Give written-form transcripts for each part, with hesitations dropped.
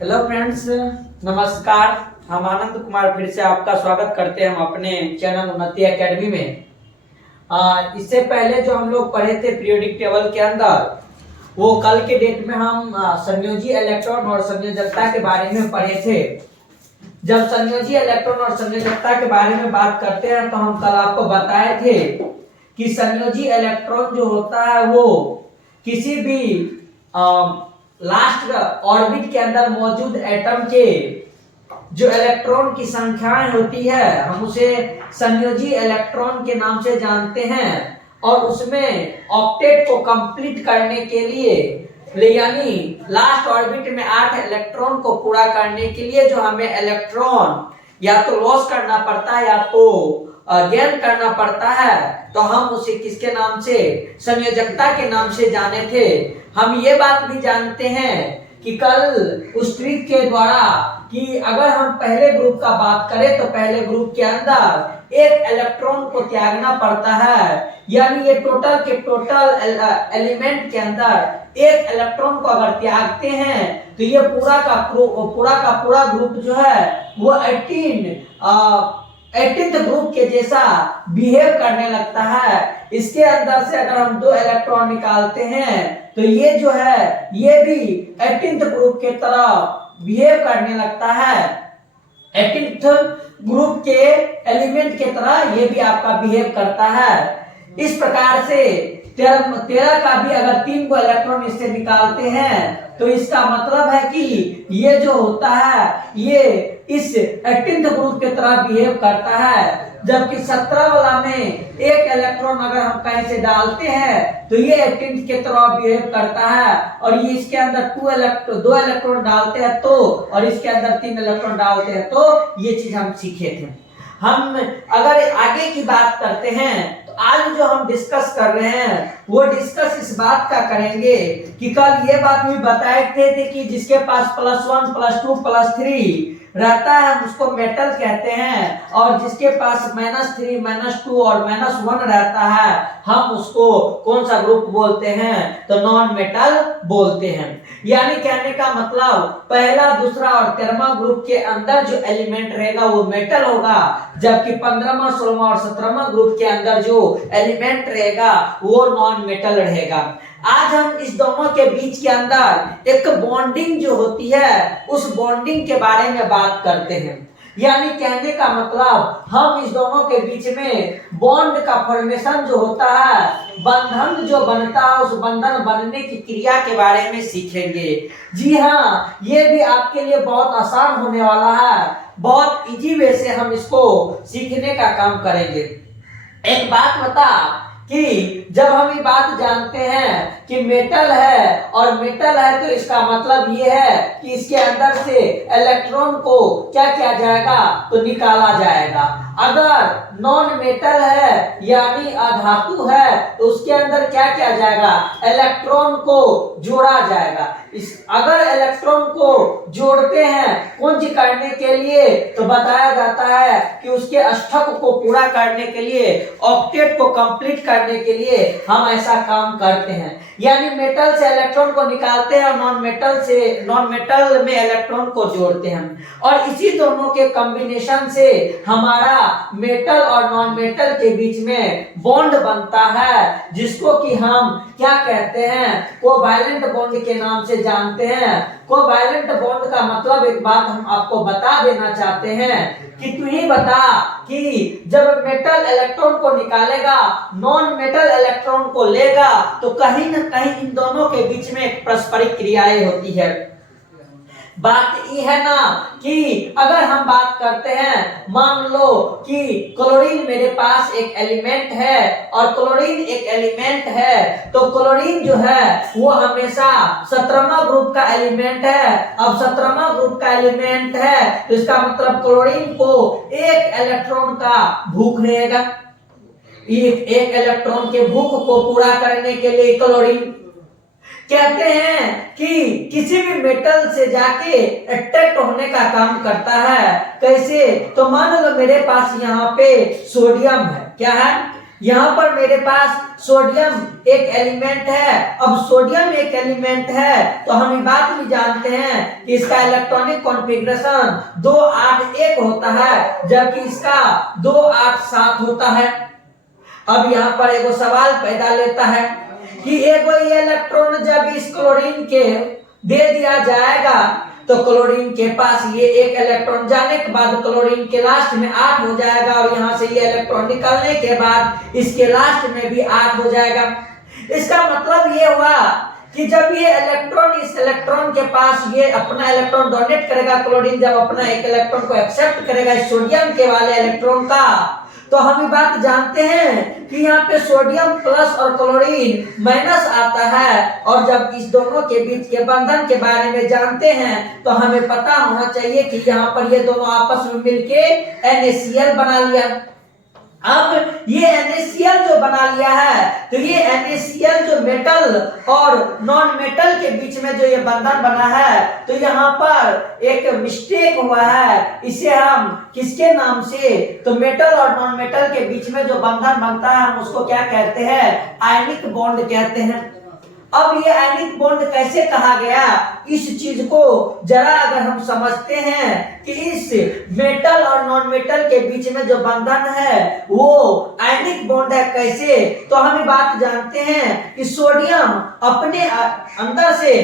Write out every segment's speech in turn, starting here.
Hello friends, नमस्कार। हम आनंद कुमार फिर से आपका स्वागत करते हैं हम अपने चैनल उन्नति एकेडमी में। इससे पहले जो हम लोग पढ़े थे पीरियोडिक टेबल के अंदर, वो कल के डेट में हम संयोजी इलेक्ट्रॉन और संयोजकता के बारे में पढ़े थे। जब संयोजी इलेक्ट्रॉन और संयोजकता के बारे में बात करते हैं तो हम कल आपको बताए थे कि संयोजी इलेक्ट्रॉन जो होता है वो किसी भी लास्ट ऑर्बिट के अंदर मौजूद एटम के जो इलेक्ट्रॉन की संख्याएं होती है हम उसे संयोजी इलेक्ट्रॉन के नाम से जानते हैं। और उसमें ऑक्टेट को कंप्लीट करने के लिए यानी लास्ट ऑर्बिट में 8 इलेक्ट्रॉन को पूरा करने के लिए जो हमें इलेक्ट्रॉन या तो लॉस करना पड़ता है या तो गेन करना पड़ता है, तो हम उसे किसके नाम से, संयोजकता के नाम से जाने थे। हम ये बात भी जानते हैं कि कल उस ट्रिक के द्वारा कि अगर हम पहले ग्रुप का बात करें तो पहले ग्रुप के अंदर एक इलेक्ट्रॉन को त्यागना पड़ता है, यानी ये टोटल के टोटल एलिमेंट के अंदर एक इलेक्ट्रॉन को अगर त्यागते हैं तो ये पूरा का पूरा ग्रुप जो है वो 18th ग्रुप के जैसा बिहेव करने लगता है। इसके अंदर से अगर हम 2 इलेक्ट्रॉन निकालते हैं तो ये जो है ये भी 18th ग्रुप के तरह बिहेव करने लगता है। 18th ग्रुप के एलिमेंट के तरह ये भी आपका बिहेव करता है। इस प्रकार से 13 का भी अगर 3 को इलेक्ट्रॉन इससे निकालते हैं तो इसका मतलब है कि ये जो होता है ये इस 18th ग्रुप के तरह बिहेव करता है। जबकि 17 वाला में एक इलेक्ट्रॉन अगर हम कहीं से डालते हैं तो ये 18th के तरह बिहेव करता है, और ये इसके अंदर 2 इलेक्ट्रॉन डालते हैं तो, और इसके अंदर 3 इलेक्ट्रॉन डालते हैं तो ये चीज हम सीखे थे। हम अगर आगे की बात करते हैं तो आज जो हम डिस्कस कर रहे हैं वो डिस्कस इस बात का करेंगे कि कल ये बात भी बताए थे कि जिसके पास +1 +2 +3 रहता है हम उसको मेटल कहते हैं, और जिसके पास -3 -2 और -1 रहता है हम उसको कौन सा ग्रुप बोलते हैं, तो नॉन मेटल बोलते हैं। यानी कहने का मतलब पहला, दूसरा और 13वां ग्रुप के अंदर जो एलिमेंट रहेगा वो मेटल होगा, जबकि 15वां 16वां और 17वां ग्रुप के अंदर जो एलिमेंट रहेगा वो नॉन मेटल रहेगा। आज हम इस दोनों के बीच के अंदर एक बॉन्डिंग जो होती है उस बॉन्डिंग के बारे में बात करते हैं। यानी कहने का मतलब हम इस दोनों के बीच में बॉन्ड का फॉर्मेशन जो होता है, बंधन जो बनता है, उस बंधन बनने की क्रिया के बारे में सीखेंगे। जी हाँ, ये भी आपके लिए बहुत आसान होने वाला है, बहुत इजी वे से हम इसको सीखने का काम करेंगे। एक बात बता कि जब हम ये बात जानते हैं कि मेटल है और मेटल है तो इसका मतलब ये है कि इसके अंदर से इलेक्ट्रॉन को क्या किया जाएगा, तो निकाला जाएगा। अगर नॉन मेटल है यानी अधातु है तो उसके अंदर क्या किया जाएगा, इलेक्ट्रॉन को जोड़ा जाएगा। अगर इलेक्ट्रॉन को जोड़ते हैं कुंज करने के लिए तो बताया जाता है कि उसके अष्टक को पूरा करने के लिए, ऑक्टेट को कंप्लीट करने के लिए हम ऐसा काम करते हैं। यानी मेटल से इलेक्ट्रॉन को निकालते हैं और नॉन मेटल में इलेक्ट्रॉन को जोड़ते हैं, और इसी दोनों के कॉम्बिनेशन से हमारा मेटल और नॉन मेटल के बीच में बॉन्ड बनता है, जिसको कि हम क्या कहते हैं, कोवैलेंट बॉन्ड के नाम से जानते हैं। कोवैलेंट बॉन्ड का मतलब एक बात हम आपको बता देना चाहते हैं कि तू ही बता कि जब मेटल इलेक्ट्रॉन को निकालेगा, नॉन मेटल इलेक्ट्रॉन को लेगा, तो कहीं न कहीं इन दोनों के बीच में एक पारस्परिक क्रियाएं होती है। बात ये है ना कि अगर हम बात करते हैं, मान लो कि क्लोरीन मेरे पास एक एलिमेंट है और क्लोरीन एक एलिमेंट है, तो क्लोरीन जो है वो हमेशा 17वां ग्रुप का एलिमेंट है। अब 17वां ग्रुप का एलिमेंट है तो इसका मतलब क्लोरीन को एक इलेक्ट्रॉन का भूख रहेगा। एक इलेक्ट्रॉन के भूख को पूरा करने के लिए क्लोरीन कहते हैं कि किसी भी मेटल से जाके अट्रैक्ट होने का काम करता है। कैसे, तो मान लो मेरे पास यहाँ पे सोडियम है, क्या है, यहाँ पर मेरे पास सोडियम एक एलिमेंट है। अब सोडियम एक एलिमेंट है तो हम ये बात भी जानते हैं कि इसका इलेक्ट्रॉनिक कॉन्फ़िगरेशन 281 होता है, जबकि इसका 287 होता है। अब यहाँ पर एगो सवाल पैदा लेता है कि एगो ये इलेक्ट्रॉन जब इस क्लोरीन के दे दिया जाएगा तो क्लोरीन के पास ये एक इलेक्ट्रॉन जाने के बाद क्लोरीन के लास्ट में 8 हो जाएगा, और यहाँ से ये इलेक्ट्रॉन निकलने के बाद इसके लास्ट में भी 8 हो जाएगा। इसका मतलब ये हुआ कि जब ये इलेक्ट्रॉन इस इलेक्ट्रॉन के पास ये अपना इलेक्ट्रॉन डोनेट करेगा, क्लोरीन जब अपना एक इलेक्ट्रॉन को एक्सेप्ट करेगा इस सोडियम के वाले इलेक्ट्रॉन का, तो हम ये बात जानते हैं कि यहाँ पे सोडियम प्लस और क्लोरीन माइनस आता है। और जब इस दोनों के बीच के बंधन के बारे में जानते हैं तो हमें पता होना चाहिए कि यहाँ पर ये दोनों आपस में मिलके NaCl बना लिया। अब ये NaCl जो बना लिया है तो ये NaCl जो मेटल और नॉन मेटल के बीच में जो ये बंधन बना है, तो यहाँ पर एक मिस्टेक हुआ है। इसे हम किसके नाम से, तो मेटल और नॉन मेटल के बीच में जो बंधन बनता है हम उसको क्या कहते हैं, आयनिक बॉन्ड कहते हैं। अब ये आयनिक बॉन्ड कैसे कहा गया, इस चीज को जरा अगर हम समझते हैं कि इस मेटल और नॉन मेटल के बीच में जो बंधन है वो आयनिक बॉन्ड है कैसे, तो हम बात जानते हैं कि सोडियम अपने अंदर से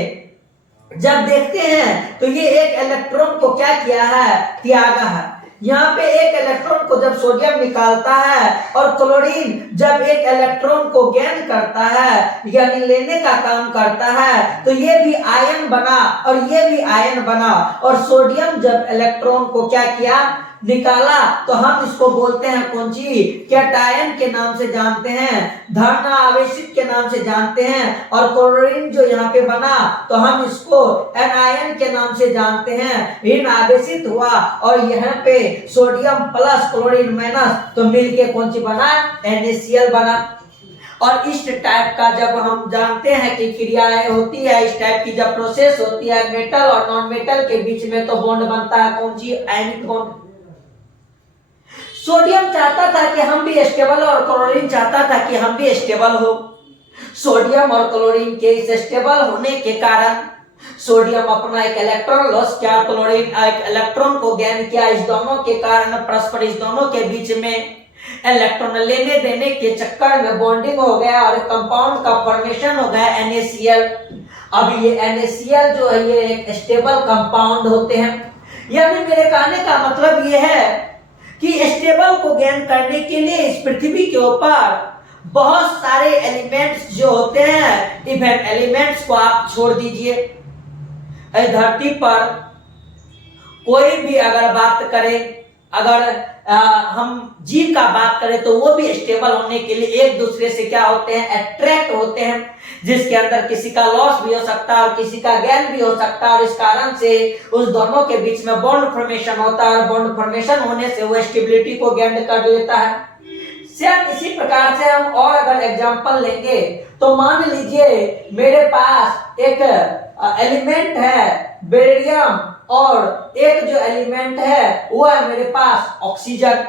जब देखते हैं तो ये एक इलेक्ट्रॉन को क्या किया है, त्यागा है। यहाँ पे एक इलेक्ट्रॉन को जब सोडियम निकालता है और क्लोरीन जब एक इलेक्ट्रॉन को गेन करता है यानी लेने का काम करता है, तो ये भी आयन बना और ये भी आयन बना। और सोडियम जब इलेक्ट्रॉन को क्या किया, निकाला, तो हम इसको बोलते हैं कौन सी, कैटायन के नाम से जानते हैं, धन आवेशित के नाम से जानते हैं। और क्लोरीन जो यहाँ पे बना तो हम इसको एनायन के नाम से जानते हैं, ऋण आवेशित हुआ। और यहाँ पे सोडियम प्लस क्लोरीन माइनस तो मिलके कौन सी बना, NaCl बना। और इस टाइप का जब हम जानते हैं कि क्रियाएं होती है, इस टाइप की जब प्रोसेस होती है मेटल और नॉन मेटल के बीच में, तो बॉन्ड बनता है कौन सी, आयनिक बॉन्ड। सोडियम चाहता था कि हम भी स्टेबल और क्लोरीन चाहता था कि हम भी स्टेबल हो। सोडियम और क्लोरीन के इस स्टेबल होने के कारण सोडियम अपना एक इलेक्ट्रॉन लॉस किया, क्लोरीन एक इलेक्ट्रॉन को गेन किया। इस दोनों के कारण परस्पर इस दोनों के बीच में इलेक्ट्रॉन लेने देने के चक्कर में बॉन्डिंग हो गया और कंपाउंड का फॉर्मेशन हो गया NaCl। अब ये NaCl जो है ये एक स्टेबल कंपाउंड होते हैं। यानी मेरे कहने का मतलब ये है कि स्टेबल को गेन करने के लिए इस पृथ्वी के ऊपर बहुत सारे एलिमेंट्स जो होते हैं, इवन एलिमेंट्स को आप छोड़ दीजिए, धरती पर कोई भी अगर बात करें, अगर हम जीव का बात करें तो वो भी स्टेबल होने के लिए एक दूसरे से क्या होते हैं, अट्रैक्ट होते हैं, जिसके अंदर किसी का लॉस भी हो सकता है और किसी का गेन भी हो सकता है। और इस कारण से उस दोनों के बीच में बॉन्ड फॉर्मेशन होता है और बॉन्ड फॉर्मेशन होने से वो स्टेबिलिटी को गेन कर लेता है। सेम इसी प्रकार से हम और अगर एग्जांपल लेंगे तो मान लीजिए मेरे पास एक एलिमेंट है बेरियम और एक जो एलिमेंट है वो है मेरे पास ऑक्सीजन।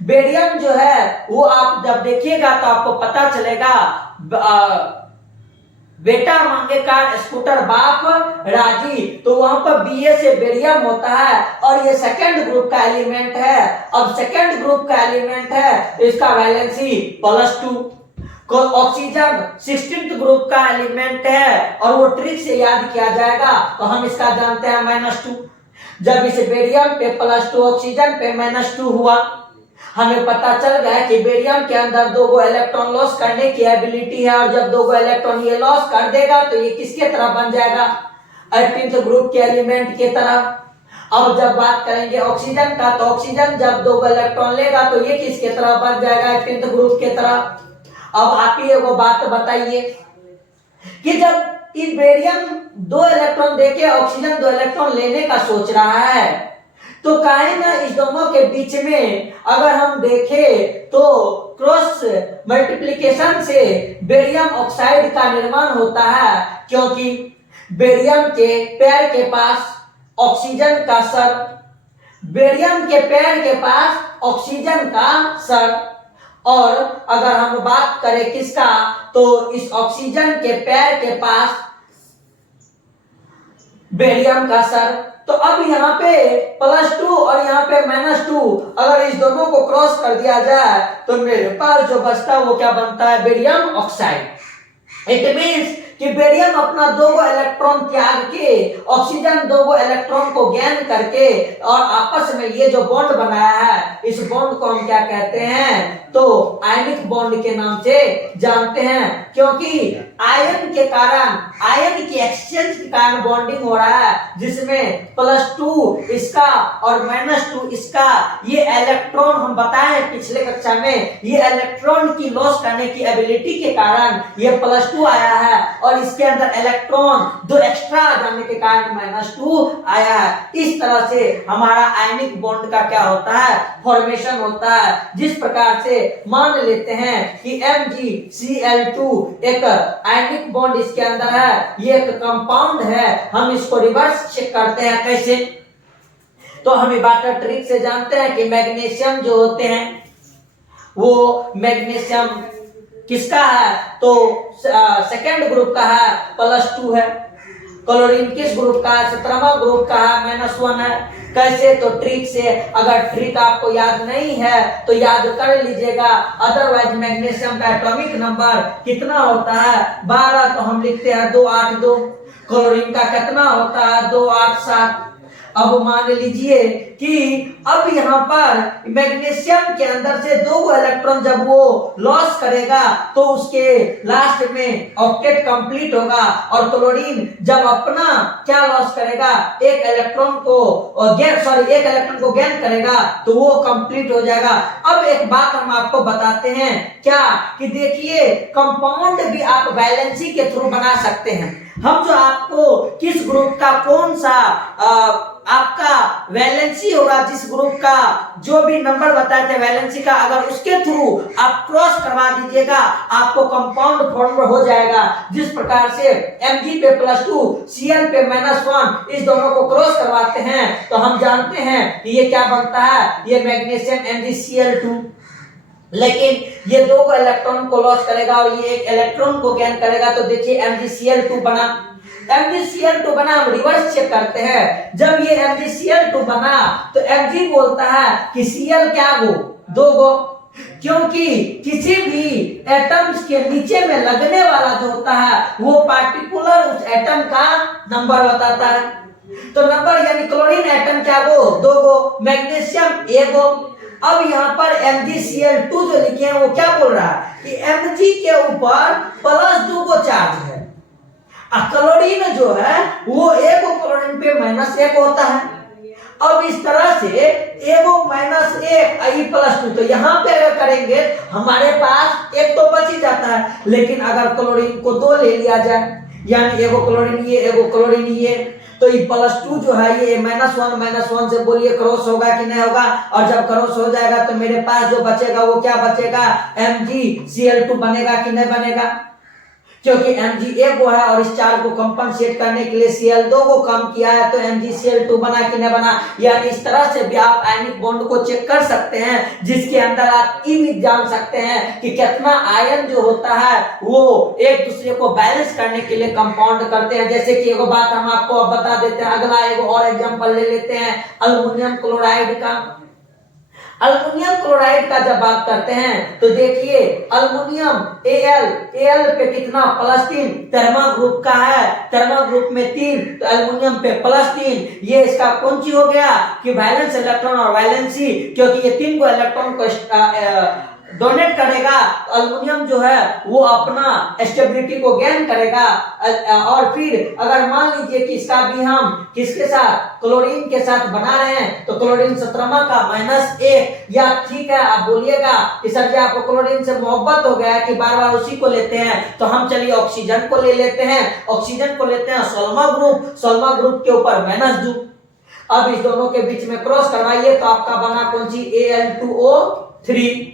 बेरियम जो है वो आप जब देखिएगा तो आपको पता चलेगा, बेटा मांगे का स्कूटर बाप राजी, तो वहां पर Ba से बेरियम होता है और ये सेकंड ग्रुप का एलिमेंट है। अब सेकंड ग्रुप का एलिमेंट है तो इसका वैलेंसी +2। ऑक्सीजन 16th ग्रुप का एलिमेंट है और वो ट्रिक से याद किया जाएगा तो हम इसका जानते हैं -2। जब इस बेरियम पे +2 ऑक्सीजन पे -2 हुआ, हमें पता चल गया कि बेरियम के अंदर 2 इलेक्ट्रॉन लॉस करने की एबिलिटी है और जब 2 इलेक्ट्रॉन ये लॉस कर देगा तो ये किसके तरह बन जाएगा, 18th ग्रुप के एलिमेंट की तरह। अब जब बात करेंगे ऑक्सीजन का तो ऑक्सीजन जब 2 इलेक्ट्रॉन लेगा तो ये किसके तरह बन जाएगा, 18th ग्रुप के तरह। अब आप ही वो बात बताइए कि जब ये बेरियम 2 इलेक्ट्रॉन देके ऑक्सीजन 2 इलेक्ट्रॉन लेने का सोच रहा है तो काहे ना इस दोनों के बीच में अगर हम देखें तो क्रॉस मल्टीप्लिकेशन से बेरियम ऑक्साइड का निर्माण होता है, क्योंकि बेरियम के पैर के पास ऑक्सीजन का सर, बेरियम के पैर के पास ऑक्सीजन का सर और अगर हम बात करें किसका, तो इस ऑक्सीजन के पैर के पास बेरियम का सर। तो अब यहाँ पे +2 और यहाँ पे -2, अगर इस दोनों को क्रॉस कर दिया जाए तो मेरे पास जो बचता है वो क्या बनता है, बेरियम ऑक्साइड। इट मीन्स कि बेरियम अपना 2 इलेक्ट्रॉन त्याग के ऑक्सीजन 2 इलेक्ट्रॉन को गेन करके और आपस में ये जो बॉन्ड बनाया है, इस बॉन्ड को हम क्या कहते हैं, तो आयनिक बॉन्ड के नाम से जानते हैं। क्योंकि आयन के कारण, आयन की एक्सचेंज के कारण बॉन्डिंग हो रहा है, जिसमें +2 इसका और -2 इसका। ये इलेक्ट्रॉन हम बताए पिछले कक्षा में, ये इलेक्ट्रॉन की लॉस करने की एबिलिटी के कारण ये +2 आया है, और इसके अंदर इलेक्ट्रॉन 2 एक्स्ट्रा आ जाने के कारण -2 आया है। इस तरह से हमारा आयनिक बॉन्ड का क्या होता है, फॉर्मेशन होता है। जिस प्रकार से मान लेते हैं कि MgCl2 एक आयनिक बॉन्ड इसके अंदर है, ये एक कंपाउंड है। हम इसको रिवर्स चेक करते हैं कैसे, तो हम वाटर ट्रिक से जानते हैं कि मैग्नीशियम जो होते हैं वो मैग्नीशियम किसका है, तो सेकेंड ग्रुप का है, +2 है। क्लोरीन किस ग्रुप का है, 17वां ग्रुप का है, -1 है। कैसे, तो ट्रिक से। अगर ट्रिक आपको याद नहीं है तो याद कर लीजिएगा, अदरवाइज मैग्नीशियम का एटॉमिक नंबर कितना होता है, 12, तो हम लिखते हैं 282। क्लोरीन का कितना होता है, 287। अब मान लीजिए कि अब यहाँ पर मैग्नीशियम के अंदर से 2 इलेक्ट्रॉन जब वो लॉस करेगा तो उसके लास्ट में ऑक्टेट कंप्लीट होगा, और क्लोरीन जब अपना क्या लॉस करेगा, एक इलेक्ट्रॉन को गेन करेगा तो वो कंप्लीट हो जाएगा। अब एक बात हम आपको बताते हैं क्या, कि देखिए कंपाउंड भी आप वैलेंसी के थ्रू बना सकते हैं। हम जो आपको किस ग्रुप का कौन सा आपका वैलेंसी होगा, जिस ग्रुप का जो भी नंबर बताए थे वैलेंसी का, अगर उसके थ्रू आप क्रॉस करवा दीजिएगा आपको कंपाउंड फॉर्म हो जाएगा। जिस प्रकार से Mg पे +2, Cl पे -1, इस दोनों को क्रॉस करवाते हैं तो हम जानते हैं कि ये क्या बनता है, ये मैग्नीशियम MgCl2। लेकिन ये 2 इलेक्ट्रॉन को लॉस करेगा और ये 1 इलेक्ट्रॉन को गेन करेगा, तो देखिए MgCl2 बना। MgCl2 बना, हम रिवर्स चेक करते हैं। जब ये MgCl2 बना तो Mg बोलता है कि Cl क्या गो, 2 गो, क्योंकि किसी भी एटम्स के नीचे में लगने वाला जो होता है वो पार्टिकुलर उस एटम का नंबर बताता है। तो नंबर यानी क्लोरीन एटम क्या गो, 2 गो, मैग्नीशियम 1 गो। अब यहाँ पर MgCl2 जो लिखे हैं वो क्या बोल रहा है कि Mg के ऊपर +2 को चार्ज है, क्लोरीन जो है वो 1 क्लोरीन पे -1 होता है। अब इस तरह से 1 -1 +2, तो यहाँ पे अगर करेंगे हमारे पास 1 तो बच ही जाता है। लेकिन अगर क्लोरीन को 2 ले लिया जाए, यानी 1 क्लोरीन ये 1 क्लोरीन ये, तो ये +2 जो है ये -1 से बोलिए क्रॉस होगा कि नहीं होगा, और जब क्रॉस हो जाएगा तो मेरे पास जो बचेगा वो क्या बचेगा, MgCl2 बनेगा कि नहीं बनेगा, क्योंकि Mg 1 है और इस चार्ज को कंपनसेट करने के लिए Cl2 को कम किया है, तो MgCl2 बना कि नहीं बना। यानी इस तरह से भी आप आयनिक बॉन्ड को चेक कर सकते हैं, जिसके अंदर आप ये भी जान सकते हैं कि कितना आयन जो होता है वो एक दूसरे को बैलेंस करने के लिए कंपाउंड करते हैं। जैसे कि एक बात हम आपको अब बता देते हैं, अगला एक और एग्जांपल ले लेते हैं अल्युमिनियम क्लोराइड का। अल्युमिनियम क्लोराइड का जब बात करते हैं तो देखिए अल्युमिनियम Al पे कितना, +3, थर्मा ग्रुप का है, थर्मा ग्रुप में 3, तो अल्युमिनियम पे +3। ये इसका कौन सी हो गया कि वैलेंस इलेक्ट्रॉन और वैलेंसी, क्योंकि ये 3 को इलेक्ट्रॉन को डोनेट करेगा, अल्युमिनियम जो है वो अपना स्टेबिलिटी को गेन करेगा। और फिर अगर मान लीजिए कि इसका भी हम किसके साथ, क्लोरीन के साथ बना रहे हैं, तो क्लोरीन 17वां का -1, या ठीक है आप बोलिएगा कि सर जी आपको क्लोरीन से मोहब्बत हो गया कि बार बार उसी को लेते हैं, तो हम चलिए ऑक्सीजन को ले लेते हैं। ऑक्सीजन को लेते हैं 16वां ग्रुप के ऊपर -2। अब इस दोनों के बीच में क्रॉस करवाइए तो आपका बना कौन सी, Al2O3।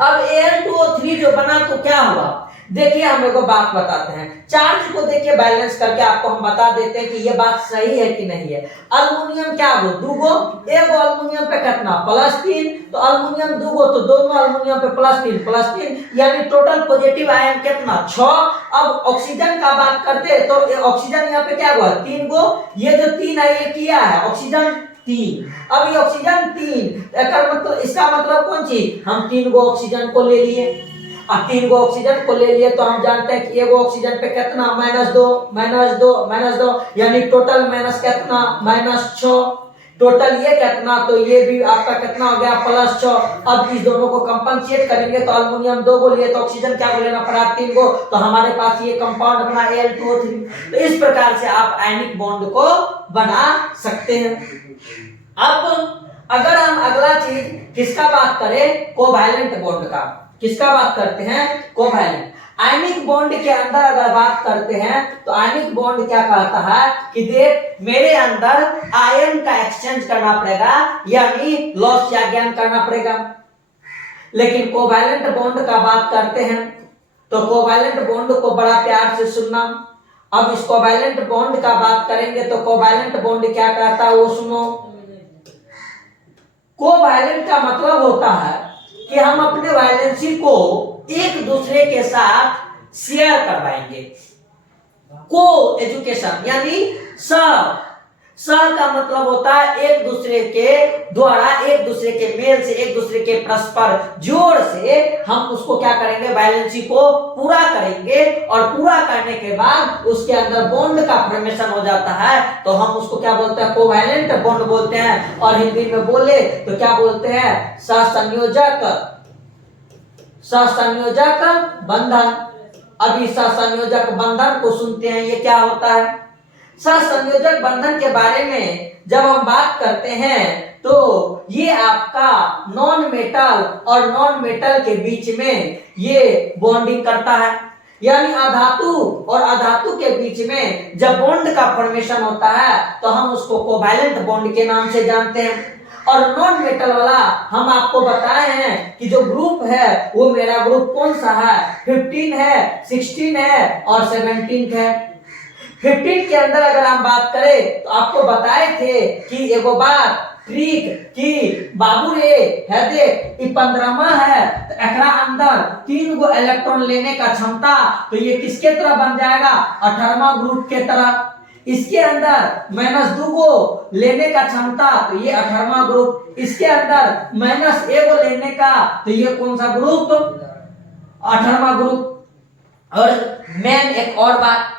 अब Al2O3 जो बना तो क्या हुआ देखिए हम एगो बात बताते हैं, चार्ज को देखिए बैलेंस करके आपको हम बता देते हैं कि ये बात सही है कि नहीं है। अल्युमिनियम क्या गो, दूगो, एगो अल्युमिनियम पे कितना +3, तो अल्युमिनियम दूगो तो दोनों अल्युमिनियम पे +3 यानी टोटल पॉजिटिव आयन कितना 6। अब ऑक्सीजन का बात करते तो ऑक्सीजन यहाँ पे क्या हुआ 3 गो, ये जो 3 है ये किया है ऑक्सीजन 3। अब ये ऑक्सीजन 3 मतलब इसका मतलब कौन चीज, हम 3 गो ऑक्सीजन को ले लिए, और 3 गो ऑक्सीजन को ले लिए तो हम जानते हैं कि एगो ऑक्सीजन पे कितना -2 यानी टोटल माइनस कितना -6। टोटल ये कितना, तो ये भी आपका कितना हो गया +6। अब इस दोनों को कंपनसेट करेंगे तो अल्युमिनियम 2 गो लिए तो ऑक्सीजन क्या को लेना पड़ा 3 गो, तो हमारे पास ये कंपाउंड बना Al2O3। तो इस प्रकार से आप आयनिक बॉन्ड को बना सकते हैं। अब अगर हम अगला चीज किसका बात करें, कोवैलेंट बॉन्ड का, किसका बात करते हैं, कोवैलेंट। आयनिक बॉन्ड के अंदर अगर बात करते हैं तो आयनिक बॉन्ड क्या कहता है कि देख मेरे अंदर आयन का एक्सचेंज करना पड़ेगा, यानी लॉस या गेन करना पड़ेगा। लेकिन कोवैलेंट बॉन्ड का बात करते हैं तो कोवैलेंट बॉन्ड को बड़ा प्यार से सुनना। अब इस कोवैलेंट बॉन्ड का बात करेंगे तो कोवैलेंट बॉन्ड क्या कहता है वो सुनो। कोवैलेंट का मतलब होता है कि हम अपने वैलेंसी को एक दूसरे के साथ शेयर करवाएंगे। को एजुकेशन यानी स का मतलब होता है एक दूसरे के द्वारा, एक दूसरे के मेल से, एक दूसरे के परस्पर जोड़ से हम उसको क्या करेंगे, वैलेंसी को पूरा करेंगे, और पूरा करने के बाद उसके अंदर बॉन्ड का फॉर्मेशन हो जाता है तो हम उसको क्या बोलते हैं, कोवैलेंट बॉन्ड बोलते हैं। और हिंदी में बोले तो क्या बोलते हैं, सहसंयोजक बंधन। अभी सहसंयोजक बंधन को सुनते हैं, ये क्या होता है। सहसंयोजक बंधन के बारे में जब हम बात करते हैं तो ये आपका नॉन मेटल और नॉन मेटल के बीच में ये बॉन्डिंग करता है, यानी अधातु और अधातु के बीच में जब बॉन्ड का फॉर्मेशन होता है तो हम उसको कोवैलेंट बॉन्ड के नाम से जानते हैं। और नॉन मेटल वाला हम आपको बताए हैं कि जो ग्रुप है वो मेरा ग्रुप कौन सा है, 15 है, 16 है और 17 है। 15 के अंदर अगर हम बात करें तो आपको बताए थे कि एगो बात ट्रिक कि बाबू रे है देख 15वां है तो एकरा अंदर 3 गो इलेक्ट्रॉन लेने का क्षमता, तो ये किसके तरह बन जाएगा, 18वां ग्रुप के तरह। इसके अंदर -2 गो लेने का क्षमता, तो ये 18वां ग्रुप। इसके अंदर -1 गो लेने का, तो ये कौन सा ग्रुप, 18वां ग्रुप। और मैन एक और बात,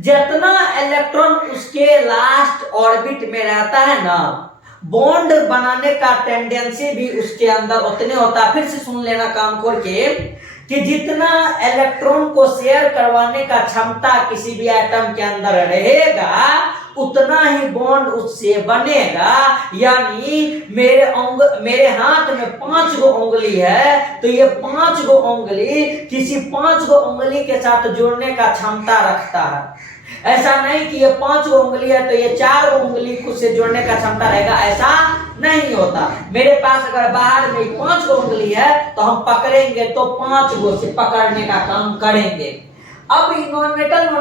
जितना इलेक्ट्रॉन उसके लास्ट ऑर्बिट में रहता है ना, बॉन्ड बनाने का टेंडेंसी भी उसके अंदर उतने होता है। फिर से सुन लेना काम करके कि जितना इलेक्ट्रॉन को शेयर करवाने का क्षमता किसी भी एटम के अंदर रहेगा उतना ही बॉन्ड उससे बनेगा। यानी मेरे हाथ में 5 गो उंगली है तो ये 5 गो उंगली किसी 5 गो उंगली के साथ जोड़ने का क्षमता रखता है। ऐसा नहीं कि ये 5 गो उंगली है तो ये 4 गो उंगली खुद से जोड़ने का क्षमता रहेगा, ऐसा नहीं होता। मेरे पास अगर बाहर में 5 गो उंगली है तो हम पकड़ेंगे तो 5 गो से पकड़ने का काम करेंगे। अब नॉन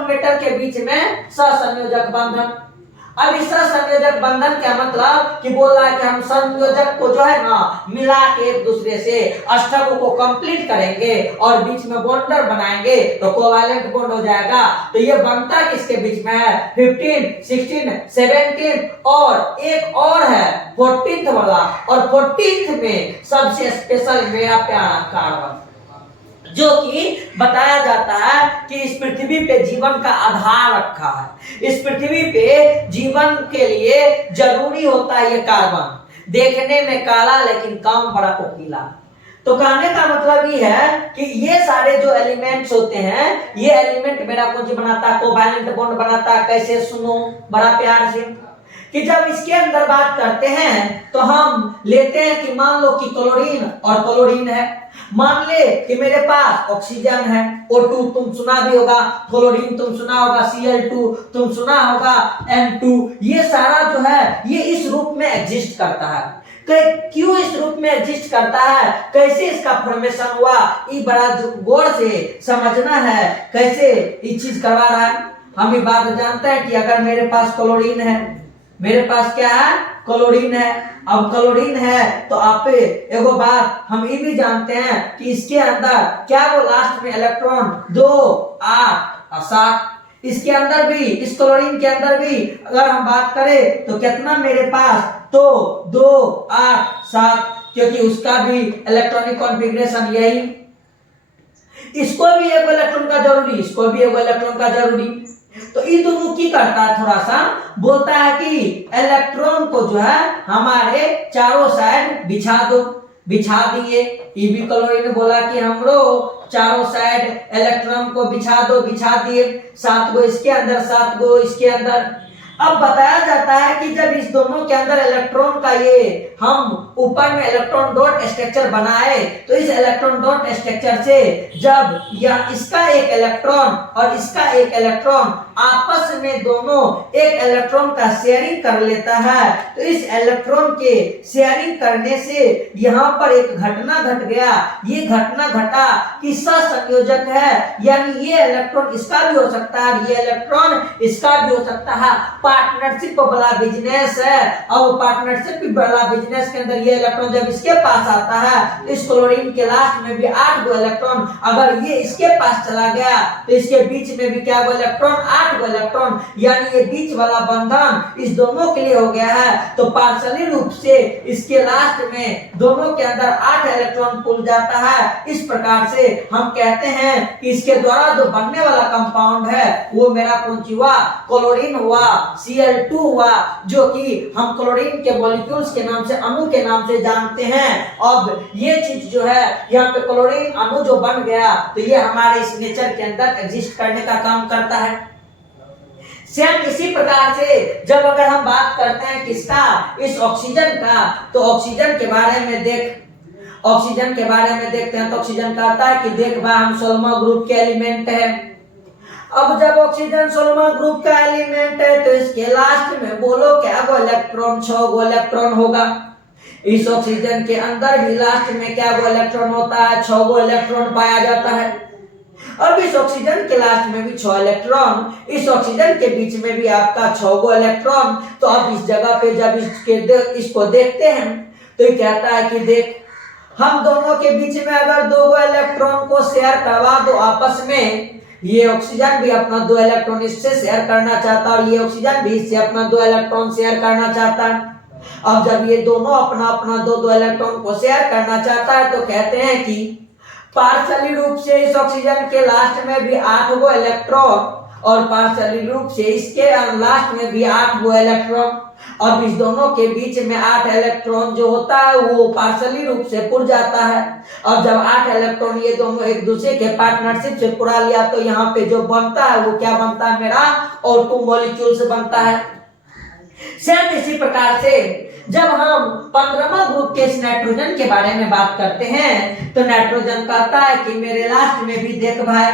मेटल के बीच में सहसंयोजक बंधन। अब इस सहसंयोजक बंधन का मतलब कि बोल रहा है कि हम संयोजक को जो है ना मिला के एक दूसरे से अष्टकों को कंप्लीट करेंगे और बीच में बॉन्डर बनाएंगे तो कोवैलेंट बॉन्ड हो जाएगा। तो ये बनता किसके बीच में है, 15, 16, 17 और एक और है 14th वाला। और 14th में सबसे स्पेशल मेरा प्यारा कार्बन, जो कि बताया जाता है कि इस पृथ्वी पे जीवन का आधार रखा है। इस पृथ्वी पे जीवन के लिए जरूरी होता है ये कार्बन, देखने में काला लेकिन काम बड़ा कोकीला। तो कहने का मतलब ये है कि ये सारे जो एलिमेंट्स होते हैं, ये एलिमेंट मेरा कुछ बनाता है, कोवैलेंट बॉन्ड बनाता है। कैसे, सुनो बड़ा प्यार से कि जब इसके अंदर बात करते हैं तो हम लेते हैं कि मान लो कि क्लोरीन और क्लोरीन है, मान ले कि मेरे पास ऑक्सीजन है O2 तुम सुना भी होगा, क्लोरीन तुम सुना होगा, Cl2 तुम सुना होगा, N2। ये सारा जो है ये इस रूप में एग्जिस्ट करता है। क्यों इस रूप में एग्जिस्ट करता है, कैसे इसका फॉर्मेशन हुआ, ये बड़ा गौर से समझना है कैसे ये चीज करवा रहा है। हम ये बात जानते हैं कि अगर मेरे पास क्लोरीन है, मेरे पास क्या है, क्लोरीन है। अब क्लोरीन है तो आप एगो बात हम ये भी जानते हैं कि इसके अंदर क्या वो लास्ट में इलेक्ट्रॉन 2 8 और 7, इसके अंदर भी, इस क्लोरीन के अंदर भी अगर हम बात करें तो कितना मेरे पास, तो 2 8 7, क्योंकि उसका भी इलेक्ट्रॉनिक कॉन्फ़िगरेशन यही, इसको भी एक इलेक्ट्रॉन का जरूरी, इसको भी एक इलेक्ट्रॉन का जरूरी। तो ये दोनों की करता है, थोड़ा सा बोलता है कि इलेक्ट्रॉन को जो है हमारे चारों साइड बिछा दो, बिछा दिए। ये भी क्लोरीन ने बोला कि हम लोग चारों साइड इलेक्ट्रॉन को बिछा दो, बिछा दिए, 7 गो इसके अंदर, 7 गो इसके अंदर। अब बताया जाता है कि जब इस दोनों के अंदर इलेक्ट्रॉन का ये हम ऊपर में इलेक्ट्रॉन डॉट स्ट्रक्चर बनाए, तो इस इलेक्ट्रॉन डॉट स्ट्रक्चर से जब यह इसका एक इलेक्ट्रॉन और इसका एक इलेक्ट्रॉन आपस में दोनों एक इलेक्ट्रॉन का शेयरिंग कर लेता है, तो इस इलेक्ट्रॉन के शेयरिंग करने से यहाँ पर एक घटना घट गया। ये घटना घटा कि सहसंयोजक है, यानी ये इलेक्ट्रॉन इसका भी हो सकता है, ये इलेक्ट्रॉन इसका भी हो सकता है। पार्टनरशिप वाला बिजनेस है, और पार्टनरशिप वाला बिजनेस के अंदर ये इलेक्ट्रॉन जब इसके पास आता है, इस क्लोरीन के लास्ट में भी 8 गो इलेक्ट्रॉन, अगर ये इसके पास चला गया तो इसके बीच में भी क्या गो इलेक्ट्रॉन, 8 गो इलेक्ट्रॉन, यानी ये बीच वाला बंधन इस दोनों के लिए हो गया है। तो पार्शियली रूप से इसके लास्ट में दोनों के अंदर 8 इलेक्ट्रॉन पुल जाता है। इस प्रकार से हम कहते हैं कि इसके द्वारा जो बनने वाला कंपाउंड है वो मेरा कौन सी हुआ, क्लोरीन हुआ, Cl2 हुआ, जो कि हम क्लोरीन के मॉलिक्यूल्स के नाम से, अणु के नाम से जानते हैं। अब ये चीज जो है यहाँ पे क्लोरीन अणु जो बन गया, तो ये हमारे इस नेचर के अंदर एग्जिस्ट करने का काम करता है। सेम इसी प्रकार से जब अगर हम बात करते हैं किसका, इस ऑक्सीजन का, तो ऑक्सीजन के बारे में ऑक्सीजन के बारे में देखते हैं। तो ऑक्सीजन कहता है कि देख भाई हम 16वां ग्रुप के एलिमेंट है। अब जब ऑक्सीजन 16वां ग्रुप का एलिमेंट है तो इसके लास्ट में बोलो क्या गो इलेक्ट्रॉन, 6 गो इलेक्ट्रॉन होगा। इस ऑक्सीजन के अंदर भी लास्ट में क्या गो इलेक्ट्रॉन होता है, 6 गो इलेक्ट्रॉन पाया जाता है। अब इस ऑक्सीजन के लास्ट में भी 6 इलेक्ट्रॉन, इस ऑक्सीजन के बीच में भी आपका 6 गो इलेक्ट्रॉन। तो अब इस जगह पे जब इसको देखते हैं तो ये कहता है कि देख हम दोनों के बीच में अगर 2 गो इलेक्ट्रॉन को शेयर करवा दो आपस में, ये ऑक्सीजन भी अपना 2 इलेक्ट्रॉन इससे शेयर करना चाहता है और ये ऑक्सीजन भी इससे अपना 2 इलेक्ट्रॉन शेयर करना चाहता है। अब जब ये दोनों अपना अपना 2 इलेक्ट्रॉन को शेयर करना चाहता है तो कहते हैं कि पार्शियली रूप से इस ऑक्सीजन के लास्ट में भी 8 गो इलेक्ट्रॉन और पार्शियली रूप से इसके लास्ट में भी 8 गो इलेक्ट्रॉन। अब इस दोनों के बीच में 8 इलेक्ट्रॉन जो होता है वो पार्शियली रूप से पुर जाता है। और जब 8 इलेक्ट्रॉन ये दोनों एक दूसरे के पार्टनरशिप से पुरा लिया तो यहाँ पे जो बनता है वो क्या बनता है, मेरा O2 मॉलिक्यूल्स बनता है। सेम इसी प्रकार से जब हम 15वां ग्रुप के इस नाइट्रोजन के बारे में बात करते हैं तो नाइट्रोजन कहता है कि मेरे लास्ट में भी देख भाई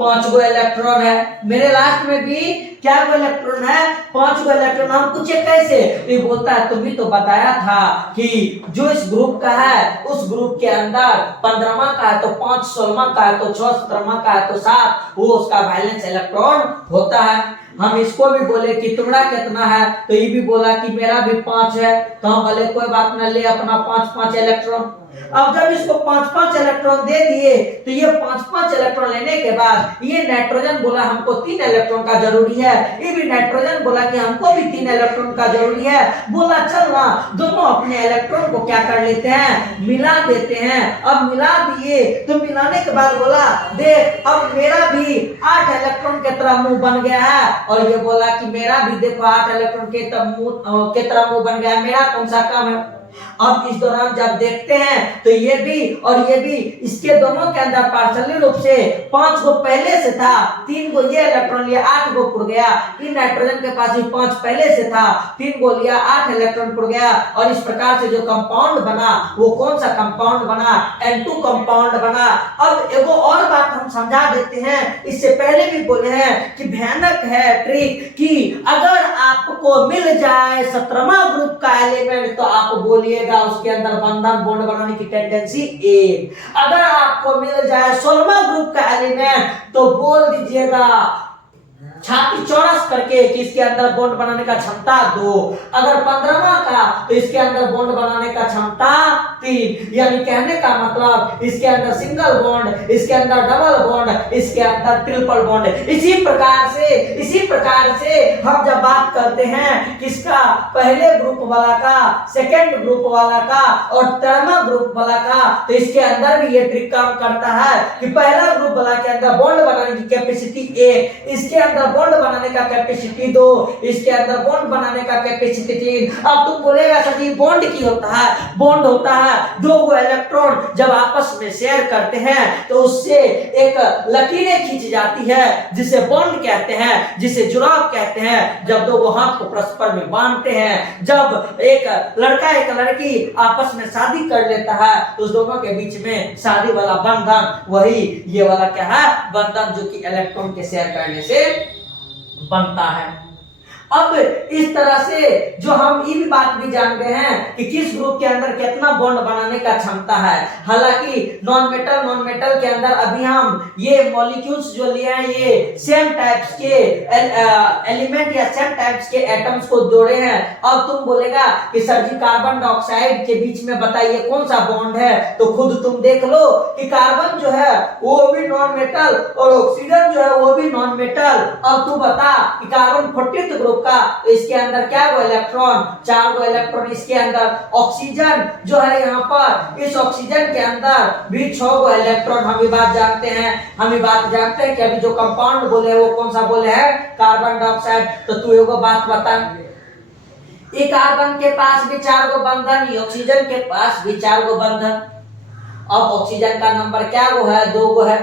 5 गो इलेक्ट्रॉन है, मेरे लास्ट में भी क्या गो इलेक्ट्रॉन है, 5 गो इलेक्ट्रॉन। हम पूछे कैसे, ये बोलता है तुम्हें तो बताया था कि जो इस ग्रुप का है उस ग्रुप के अंदर 15वां का है तो 5, 16वां का है तो 6, 17वां का है तो 7, वो उसका वैलेंस इलेक्ट्रॉन होता है। हम इसको भी बोले कि तुम्हारा कितना है, तो ये भी बोला कि मेरा भी 5 है। तो हम बोले कोई बात न, ले अपना 5-5 इलेक्ट्रॉन। अब जब इसको 5-5 इलेक्ट्रॉन दे दिए तो ये 5-5 इलेक्ट्रॉन लेने के बाद ये नाइट्रोजन बोला हमको 3 इलेक्ट्रॉन का जरूरी है, ये भी नाइट्रोजन बोला कि हमको भी 3 इलेक्ट्रॉन का जरूरी है। बोला चल ना दोनों अपने इलेक्ट्रॉन को क्या कर लेते हैं, मिला देते हैं। अब मिला दिए तो मिलाने के बाद बोला देख अब मेरा भी 8 इलेक्ट्रॉन के तरह मुंह बन गया है, और ये बोला कि मेरा भी देखो 8 इलेक्ट्रॉन के तरह मुंह बन गया, मेरा कौन सा कम है। अब इस दौरान जब देखते हैं तो ये भी और ये भी, इसके दोनों के अंदर पार्शियली रूप से 5 गो पहले से था, 3 गो ये इलेक्ट्रॉन लिया 8 गो पुर गया। इन नाइट्रोजन के पास भी 5 पहले से था, 3 गो लिया 8 इलेक्ट्रॉन पुर गया। और इस प्रकार से जो कंपाउंड बना वो कौन सा कंपाउंड बना, N2 कंपाउंड बना। अब एगो और बात हम समझा देते हैं, इससे पहले भी बोले हैं कि भयानक है ट्रिक कि अगर आपको मिल जाए 17वां ग्रुप का एलिमेंट तो आप बोलिए बोलिएगा उसके अंदर बंधन बॉन्ड बनाने की टेंडेंसी 1। अगर आपको मिल जाए 16वां ग्रुप का एलिमेंट तो बोल दीजिएगा छाती चौरस करके कि इसके अंदर बॉन्ड बनाने का क्षमता 2। अगर 15वां का तो इसके अंदर बॉन्ड बनाने का क्षमता 3। यानी कहने का मतलब इसके अंदर सिंगल बॉन्ड, इसके अंदर डबल बॉन्ड, इसके अंदर ट्रिपल बॉन्ड। इसी प्रकार से हम जब बात करते हैं किसका, पहले ग्रुप वाला का, सेकेंड ग्रुप वाला का और थर्ड ग्रुप वाला का, तो इसके अंदर भी ये ट्रिक काम करता है कि पहला ग्रुप वाला के अंदर बॉन्ड बनाने की कैपेसिटी 1, इसके अंदर बॉन्ड बनाने का कैपेसिटी 2, इसके अंदर बॉन्ड बनाने का कैपेसिटी 3। अब तुम बोलेगा सर जी बॉन्ड की होता है, बॉन्ड होता है दो वो इलेक्ट्रॉन जब आपस में शेयर करते हैं तो उससे एक लकीरें खींच जाती है जिसे बॉन्ड कहते हैं, जिसे जुड़ाव कहते हैं। जब दो वो हाथ को परस्पर में बांधते हैं, जब एक लड़का एक लड़की आपस में शादी कर लेता है तो उस दोनों के बीच में शादी वाला बंधन, वही ये वाला क्या है, बंधन, जो कि इलेक्ट्रॉन के शेयर करने से बनता है। अब इस तरह से जो हम ये भी बात भी जान गए हैं कि किस ग्रुप के अंदर कितना बॉन्ड बनाने का क्षमता है। हालांकि नॉन मेटल के अंदर अभी हम ये मॉलिक्यूल्स जो लिए हैं ये सेम टाइप्स के एलिमेंट या सेम टाइप्स के एटम्स को जोड़े हैं। अब तुम बोलेगा कि सर जी कार्बन डाइऑक्साइड के बीच में बताइए कौन सा बॉन्ड है, तो खुद तुम देख लो कि कार्बन जो है वो भी नॉन मेटल और ऑक्सीजन जो है वो भी नॉन मेटल। अब तू बता कि कार्बन 40th ग्रुप का, तो इसके अंदर क्या गो इलेक्ट्रॉन, 4 गो इलेक्ट्रॉन इसके अंदर। ऑक्सीजन जो है यहाँ पर, इस ऑक्सीजन के अंदर भी 6 गो इलेक्ट्रॉन। हम ये बात जानते हैं कि अभी जो कंपाउंड बोले वो कौन सा बोले है, कार्बन डाइऑक्साइड। तो तू एगो बात बता, ये कार्बन के पास भी 4 गो बंधन, ये ऑक्सीजन के पास भी 4 गो बंधन। अब ऑक्सीजन का नंबर क्या गो है, 2 गो है।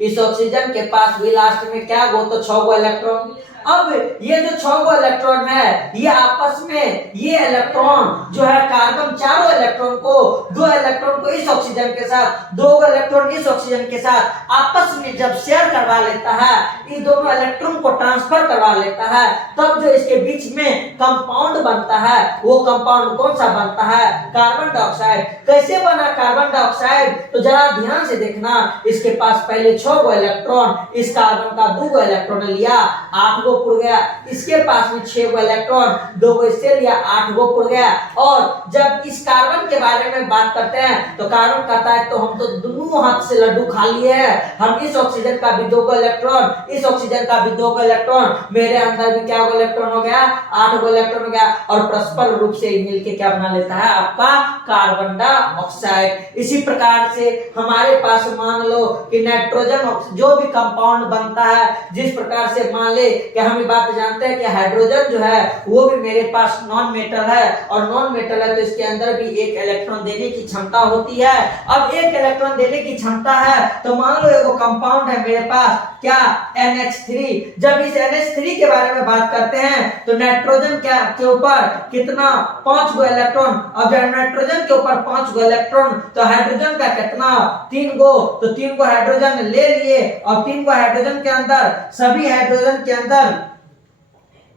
इस ऑक्सीजन के पास भी लास्ट में क्या गो, तो 6 गो इलेक्ट्रॉन। अब ये जो 6 गो इलेक्ट्रॉन है ये आपस में, ये इलेक्ट्रॉन जो है कार्बन चारों इलेक्ट्रॉन को, 2 इलेक्ट्रॉन को इस ऑक्सीजन के साथ, 2 गो इलेक्ट्रॉन इस ऑक्सीजन के साथ आपस में जब शेयर करवा लेता है, इन दोनों इलेक्ट्रॉन को ट्रांसफर करवा लेता है, तब जो इसके बीच में कंपाउंड बनता है वो कंपाउंड कौन सा बनता है, कार्बन डाइऑक्साइड। कैसे बना कार्बन डाइऑक्साइड, तो जरा ध्यान से देखना। इसके पास पहले 6 गो इलेक्ट्रॉन, इस कार्बन का 2 गो इलेक्ट्रॉन लिया, 8 गो पुर गया। इसके पास में 6 गो इलेक्ट्रॉन, 2 गो इससे लिया, 8 गो पुर गया। और जब इस कार्बन के बारे में बात करते हैं तो कार्बन कहता है तो हम तो दोनों हाथ से लड्डू खा लिए हैं, हम इस ऑक्सीजन का भी 2 गो इलेक्ट्रॉन, इस ऑक्सीजन का भी 2 गो इलेक्ट्रॉन, मेरे अंदर भी क्या गो इलेक्ट्रॉन हो गया, 8 गो इलेक्ट्रॉन हो गया। और परस्पर रूप से मिलके क्या बना लेता है, आपका कार्बन डाइऑक्साइड। इसी प्रकार से हमारे पास मान लो कि नाइट्रोजन जो भी कंपाउंड बनता है, जिस प्रकार से मान ले कि हम ये बात जानते हैं कि हाइड्रोजन जो है वो भी मेरे पास नॉन मेटल है, और नॉन मेटल है तो इसके अंदर भी 1 इलेक्ट्रॉन देने की क्षमता होती है। अब 1 इलेक्ट्रॉन देने की क्षमता है तो मान लो एगो कंपाउंड है मेरे पास, क्या, NH3। जब इस NH3 के बारे में बात करते हैं तो नाइट्रोजन के ऊपर कितना, 5 गो इलेक्ट्रॉन। अब जब नाइट्रोजन के ऊपर 5 गो इलेक्ट्रॉन तो हाइड्रोजन का कितना, 3 गो। तो 3 गो हाइड्रोजन ले लिए और 3 गो हाइड्रोजन के अंदर, सभी हाइड्रोजन के अंदर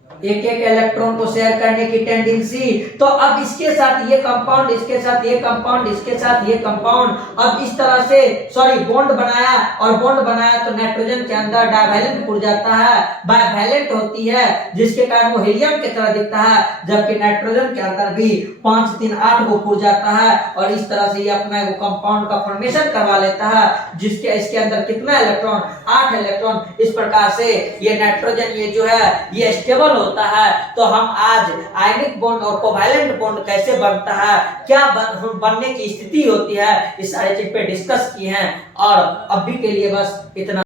एक इलेक्ट्रॉन को शेयर करने की टेंडेंसी। तो अब इसके साथ ये कंपाउंड, इसके साथ ये कंपाउंड, इसके साथ ये कंपाउंड, अब इस तरह से बॉन्ड बनाया, और बॉन्ड बनाया तो नाइट्रोजन के अंदर डाइवैलेंट पुर जाता है, बाइवैलेंट होती है, जिसके कारण वो हीलियम की तरह दिखता है। जबकि नाइट्रोजन के अंदर भी 5 3 8 गो पुर जाता है, और इस तरह से ये अपना एगो कंपाउंड का फॉर्मेशन करवा लेता है, जिसके इसके अंदर कितना इलेक्ट्रॉन, 8 इलेक्ट्रॉन। इस प्रकार से ये नाइट्रोजन ये जो है ये स्टेबल होता है। तो हम आज आयनिक बॉन्ड और कोवैलेंट बॉन्ड कैसे बनता है, क्या बनने की स्थिति होती है, इस सारे चीज पे डिस्कस किए हैं। और अभी के लिए बस इतना।